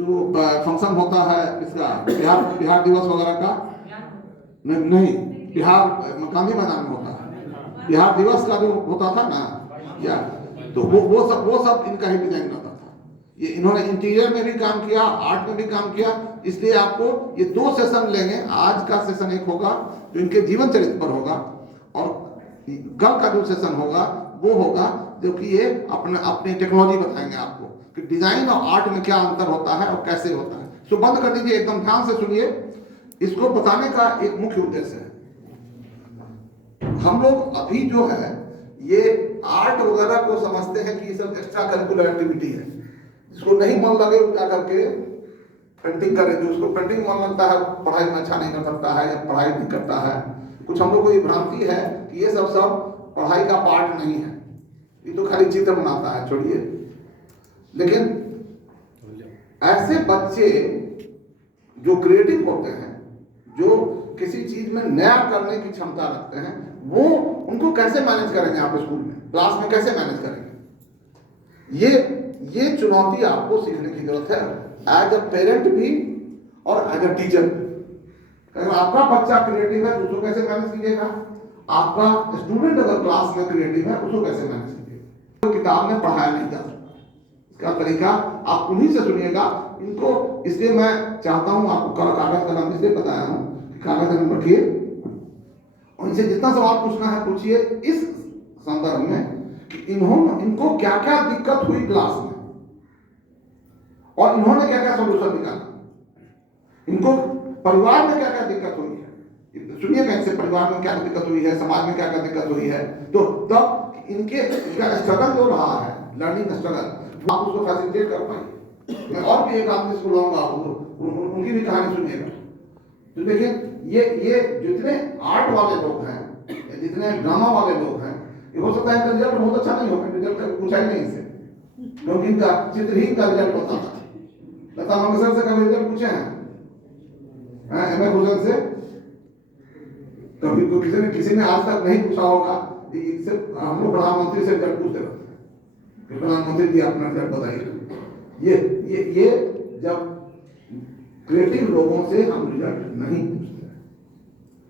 जो फंक्शन होता है इसका बिहार दिवस वगैरह का नहीं, बिहार गांधी मैदान में होता है बिहार दिवस का जो होता था ना, या तो वो सब इनका ही डिजाइन रहता था। ये इन्होंने इंटीरियर में भी काम किया, आर्ट में भी काम किया। इसलिए आपको ये 2 सेशन लेंगे। आज का सेशन एक होगा जो इनके जीवन चरित्र पर होगा, और कल का जो सेशन होगा वो होगा जो कि ये अपनी टेक्नोलॉजी बताएंगे आपको कि डिजाइन और आर्ट में क्या अंतर होता है और कैसे होता है। तो बंद कर दीजिए, एकदम ध्यान से सुनिए। इसको बताने का एक मुख्य उद्देश्य है, हम लोग अभी जो है ये आर्ट वगैरह को समझते हैं कि ये सब एक्स्ट्रा करिकुलर एक्टिविटी है। इसको नहीं मन लगे क्या करके पेंटिंग करे, जो उसको पेंटिंग मन लगता है पढ़ाई में अच्छा नहीं कर सकता है या पढ़ाई नहीं करता है। कुछ हम लोग को ये भ्रांति है कि ये सब पढ़ाई का पार्ट नहीं है, ये तो खाली चित्र बनाता है, छोड़िए। लेकिन ऐसे बच्चे जो क्रिएटिव होते हैं, जो किसी चीज में नया करने की क्षमता रखते हैं, वो उनको कैसे मैनेज करेंगे आप स्कूल में, क्लास में कैसे मैनेज करेंगे? ये चुनौती आपको सीखने की जरूरत है, एज अ पेरेंट भी और एज अ टीचर भी। अगर आपका बच्चा क्रिएटिव है तो उसको कैसे मैनेज कीजिएगा, आपका स्टूडेंट अगर क्लास में क्रिएटिव है उसको कैसे मैनेज कीजिएगा। तो किताब में पढ़ाया नहीं जा सकता, इसका तरीका आप उन्हीं से सुनिएगा इनको। इसलिए मैं चाहता हूं आपको कागज कलम इसलिए बताया हूं कि कागज कलम रखिए और इनसे जितना सवाल पूछना है पूछिए इस संदर्भ में कि इनको क्या क्या दिक्कत हुई क्लास में और इन्होंने क्या क्या सोल्यूशन निकाला, इनको परिवार में क्या क्या दिक्कत हुई है। सुनिएगा इनसे, परिवार में क्या दिक्कत हुई है, समाज में क्या क्या दिक्कत हुई है, तो तब इनके स्ट्रगल जो रहा है, लर्निंग स्ट्रगल, आप उसको फैसिलिटेट कर पाएंगे। मैं और भी एक आदमी इसको लाऊंगा, उनकी भी कहानी सुनिएगा। तो देखिए ये जितने आर्ट वाले लोग हैं, जितने ड्रामा वाले लोग हैं, ये हो सकता है इनका रिजल्ट बहुत अच्छा नहीं होगा, रिजल्ट का पूछा ही नहीं इनसे, क्योंकि इनका चित्रहीन का रिजल्ट होता था। लता मंगेशकर से कभी रिजल्ट पूछे हैं? एम ए भूषण से कभी किसी ने आज तक नहीं पूछा होगा। इससे हम लोग प्रधानमंत्री से रिजल्ट पूछते रहते हैं कि प्रधानमंत्री जी अपना रिजल्ट बताइए। ये जब क्रिएटिव लोगों से हम रिजल्ट नहीं पूछते,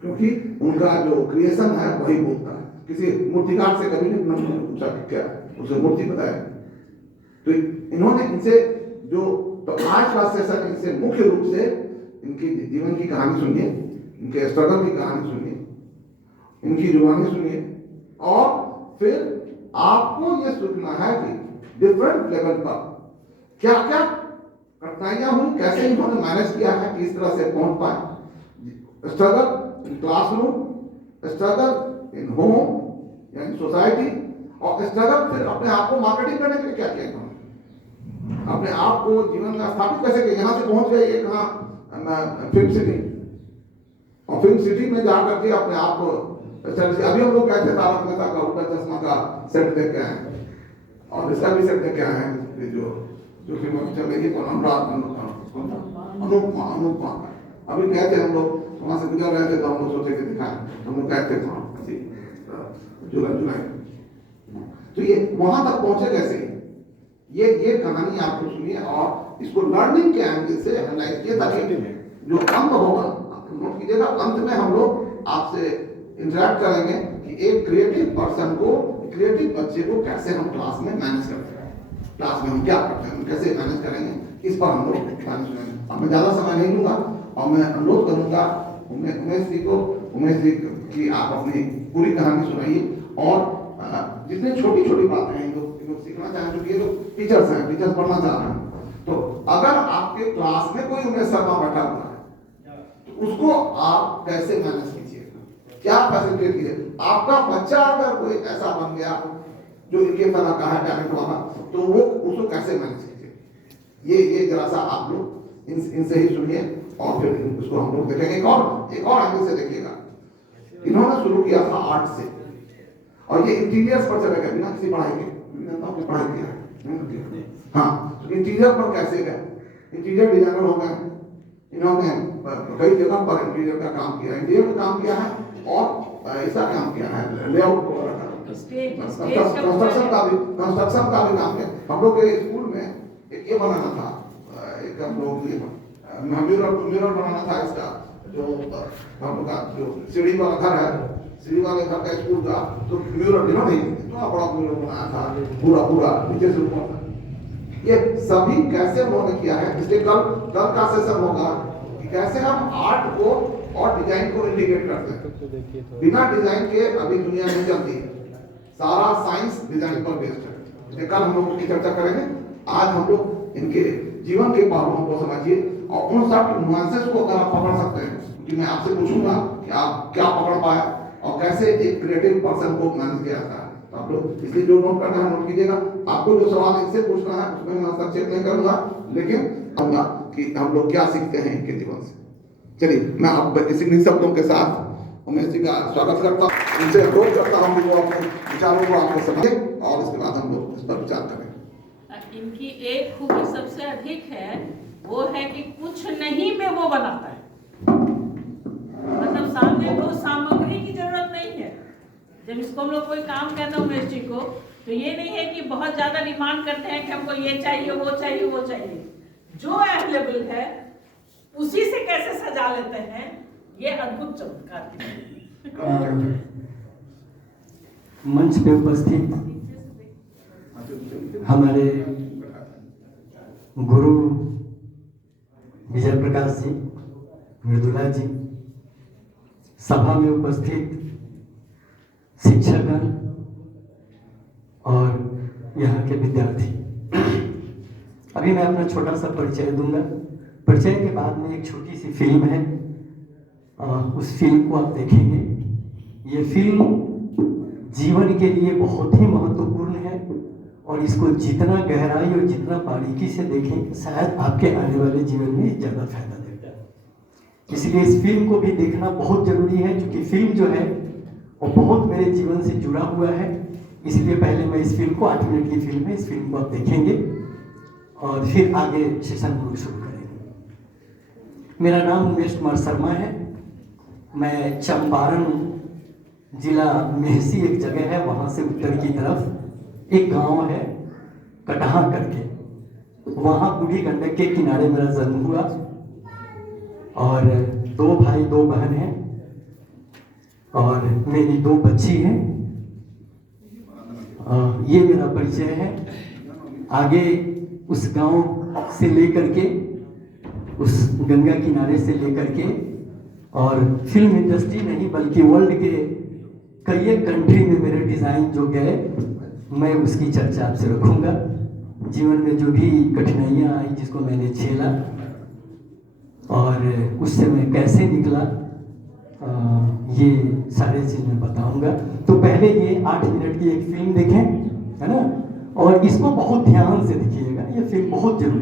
क्योंकि उनका जो क्रिएशन है वही बोलता है। किसी मूर्तिकार से कभी नहीं पूछा कि क्या उसे मूर्ति बताए। तो इन्होंने इनसे जो, तो आज का सेशन इनसे मुख्य रूप से इनकी जीवन की कहानी सुनिए, इनके स्ट्रगल की कहानी सुनिए, इनकी जुबानी सुनिए, और फिर आपको ये सीखना है कि डिफरेंट लेवल पर क्या क्या कठिनाइयां हुई, कैसे इन्होंने मैनेज किया है, किस तरह से पहुंच पाए। Struggle in classroom, struggle in home यानी सोसाइटी, और स्ट्रगल फिर अपने आप को मार्केटिंग करने के लिए क्या किया इन्होंने, अपने आप को जीवन में स्थापित कैसे किया। यहाँ से पहुंच गए एक फिल्म सिटी, और फिल्म सिटी में जाकर के अपने आप को, अभी हम लोग गए थे तारक मेहता का उल्टा चश्मा का सेट देख के आए, और इसका भी सेट देख के आए हैं, जो फिल्म चल रही है अनुपमा। अभी गए थे हम लोग, वहां से गुजर रहे थे तो हम लोग सोचे कि दिखाएं, हम लोग गए थे जुलाई। तो ये वहां तक पहुंचे कैसे, ये कहानी आपको सुनिए और इसको लर्निंग के एंगल से एनालाइज किए, ताकि जो अंत होगा नोट कीजिएगा। अंत में हम लोग आपसे इंटरेक्ट करेंगे कि एक क्रिएटिव पर्सन को, क्रिएटिव बच्चे को कैसे हम क्लास में मैनेज करते हैं, क्लास में हम क्या करते हैं, हम कैसे मैनेज करेंगे, इस पर हम लोग ध्यान सुनेंगे। अब मैं ज़्यादा समय नहीं लूँगा और मैं अनुरोध करूँगा उमेश जी की आप अपनी पूरी कहानी सुनाइए, और जितनी छोटी छोटी बातें हैं जो सीखना चाहें, क्योंकि ये लोग टीचर्स हैं, टीचर्स पढ़ना चाह रहे हैं। तो अगर आपके क्लास में कोई उमेश शर्मा बैठा हुआ है तो उसको आप कैसे मैनेज कीजिएगा, क्या फैसिलिटेट कीजिए। आपका बच्चा अगर कोई ऐसा बन गया जो इनके तरह का है टैलेंट वाला, तो वो उसको कैसे मैनेज कीजिए। ये जरा सा आप लोग इनसे ही सुनिए, और फिर उसको हम लोग देखेंगे। एक और एंगल से देखिएगा। इन्होंने शुरू किया था आर्ट से, और ये इंटीरियर्स पर चले गए बिना किसी पढ़ाई के, पढ़ाई किया। हाँ, तो इंटीरियर पर कैसे गए, इंटीरियर डिजाइनर हो गए। इन्होंने कई जगह पर इंटीरियर का काम किया, इंटीरियर का काम किया है, और ऐसा काम किया है लेआउट कंस्ट्रक्शन का भी काम किया। हम लोग के स्कूल में एक ये बनाना था, एक कि हम लोग म्यूरल बनाना था इसका, जो हम लोग का जो सीढ़ी वाला घर है, सीढ़ी वाले घर का स्कूल का, तो म्यूरल नहीं, इतना बड़ा म्यूरल बनाया था, पूरा पूरा नीचे से ऊपर तक। ये सभी कैसे उन्होंने किया है, इसलिए कल का सेशन होगा कि कैसे हम आर्ट को और डिजाइन को इंटीग्रेट करते हैं। बिना डिजाइन के अभी दुनिया नहीं चलती है, सारा साइंस डिजाइन पर बेस्ड है। इसलिए कल हम लोग की चर्चा करेंगे। आज हम लोग इनके जीवन के पहलुओं को समझिए और उन सब नुआंसेस को अगर आप पकड़ सकते हैं, क्योंकि मैं आपसे पूछूंगा कि आप क्या पकड़ पाए और कैसे एक क्रिएटिव पर्सन को मैनेज किया जाता है। तो आप लोग इसलिए जो नोट करना है नोट कीजिएगा। आपको जो सवाल इनसे पूछना है उसमें मैं हस्तक्षेप नहीं करूंगा, लेकिन कहूंगा कि हम लोग क्या सीखते हैं इनके जीवन से। चलिए, मैं आप इन्हीं शब्दों के साथ उमेश जी का स्वागत करता हूँ, उनसे अनुरोध करता हूँ कि वो अपने विचारों को आपको समझे और इसके बाद हम लोग इस पर विचार करें। इनकी एक खूबी सबसे अधिक है, वो है कि कुछ नहीं में वो बनाता है। मतलब सामने को सामग्री की जरूरत नहीं है। जब इसको हम लोग कोई काम कहते हैं उमेश जी को, तो ये नहीं है कि बहुत ज्यादा डिमांड करते हैं कि हमको ये चाहिए वो चाहिए वो चाहिए। जो अवेलेबल है उसी से कैसे सजा लेते हैं, ये अद्भुत चमत्कार है। मंच पे उपस्थित हमारे गुरु विजय प्रकाश जी, मृदुला जी, सभा में उपस्थित शिक्षकगण और यहाँ के विद्यार्थी, अभी मैं अपना छोटा सा परिचय दूंगा। परिचय के बाद में एक छोटी सी फिल्म है, उस फिल्म को आप देखेंगे। ये फिल्म जीवन के लिए बहुत ही महत्वपूर्ण है और इसको जितना गहराई और जितना बारीकी से देखें शायद आपके आने वाले जीवन में ज़्यादा फायदा देगा। इसलिए इस फिल्म को भी देखना बहुत ज़रूरी है, क्योंकि फिल्म जो है वो बहुत मेरे जीवन से जुड़ा हुआ है। इसलिए पहले मैं इस फिल्म को 8 मिनट की फिल्म है, इस फिल्म को आप देखेंगे और फिर आगे सेशन को शुरू करेंगे। मेरा नाम उमेश कुमार शर्मा है। मैं चंपारण जिला मेहसी एक जगह है, वहाँ से उत्तर की तरफ एक गांव है कटहा करके, वहाँ बूढ़ी गंडक के किनारे मेरा जन्म हुआ और 2 भाई 2 बहन हैं और मेरी 2 बच्ची हैं। ये मेरा परिचय है। आगे उस गांव से लेकर के, उस गंगा किनारे से लेकर के, और फिल्म इंडस्ट्री नहीं बल्कि वर्ल्ड के कई एक कंट्री में मेरे डिज़ाइन जो गए, मैं उसकी चर्चा आपसे रखूँगा। जीवन में जो भी कठिनाइयाँ आई जिसको मैंने झेला और उससे मैं कैसे निकला, ये सारे चीज़ मैं बताऊँगा। तो पहले ये 8 मिनट की एक फिल्म देखें, है ना, और इसको बहुत ध्यान से देखिएगा। ये फिल्म बहुत जरूरी